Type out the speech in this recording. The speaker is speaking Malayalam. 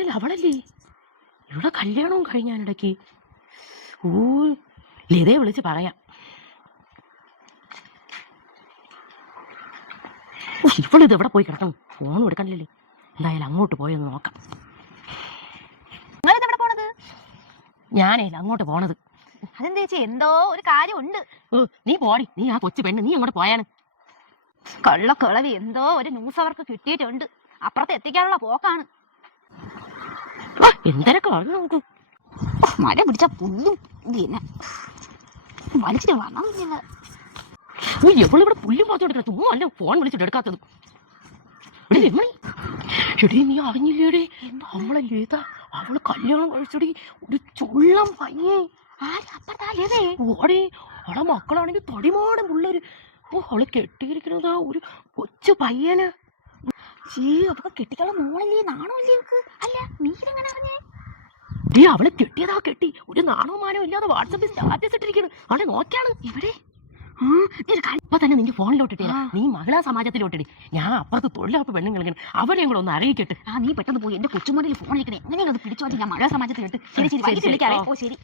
അല്ലല്ല അവളല്ലേ ഇവിടെ കല്യാണവും കഴിഞ്ഞാനിടയ്ക്ക്. ഓ ലതയെ വിളിച്ച് പറയാം. ഇവളിത് എവിടെ പോയി കിടക്കണം? ഫോണും എടുക്കണില്ലേ. എന്തായാലും അങ്ങോട്ട് പോയൊന്ന് നോക്കാം. ഞാനേ അങ്ങോട്ട് പോണത്. അതെന്താ ചേച്ചി? എന്തോ ഒരു കാര്യമുണ്ട്. നീ പോടി, നീ ആ കൊച്ചു പെണ്ണ്, നീ അങ്ങോട്ട് പോയാണ്. കള്ളക്കിളവി എന്തോ ഒരു ന്യൂസ് അവർക്ക് കിട്ടിയിട്ടുണ്ട്. അപ്പുറത്ത് എത്തിക്കാനുള്ള പോക്കാണ്. എന്തരൊക്കെ പറഞ്ഞു നോക്കൂ. മഴ പിടിച്ച പുല്ലും പിന്നെ വലിച്ചിട്ട് വന്നില്ല. എവളിവിടെ പുല്ലും പാത്തോട്ട് ചുമ്മാ അല്ല ഫോൺ വിളിച്ചിട്ട് എടുക്കാത്തത്. എടീ നീ അറിഞ്ഞില്ലേടേ, നമ്മളെ ലത അവള് കല്യാണം കഴിച്ചടി ഒരു ചുള്ളം പയ്യേ. ഓടേ അവളെ മക്കളാണെങ്കിൽ തടിമാടം പിള്ളേര്. അവള് കെട്ടിയിരിക്കുന്നതാ ഒരു കൊച്ചു പയ്യന്. അവക്ക് കെട്ടിക്കാനുള്ള മോളല്ലേ, നാണമല്ലേ അവക്ക്? അല്ല നീ ഇതെങ്ങനെ അറിഞ്ഞേ? അവളെ കെട്ടിയതാ കെട്ടി ഒരു നാണോ മാനോ ഇല്ലാതെ വാട്സപ്പിൽ സ്റ്റാറ്റസ് ഇട്ടിരിക്കുന്നു. അവളെ നോക്കിയാണ് എവിടെ? ഇപ്പൊ തന്നെ നിന്റെ ഫോണിലോട്ടിട്ടില്ല, നീ മഹിളാ സമാജത്തിലോട്ടിടി. ഞാൻ അപ്പുറത്ത് തൊഴിലുറപ്പ് പെണ്ണുങ്ങൾ അവരെയും കൂടെ ഒന്ന് അറിയിക്കട്ടെ. നീ പെട്ടെന്ന് പോയി എന്റെ കൊച്ചുമോനിൽ ഫോൺ അയക്കണേ. എങ്ങനെയാണ് പിടിച്ചു മാറ്റി ഞാൻ മഹിളാ സമാജത്തിൽ ഇട്ട്. ശരി ശരി, വൈകിട്ട് വിളിക്കാം. ഓ ശരി.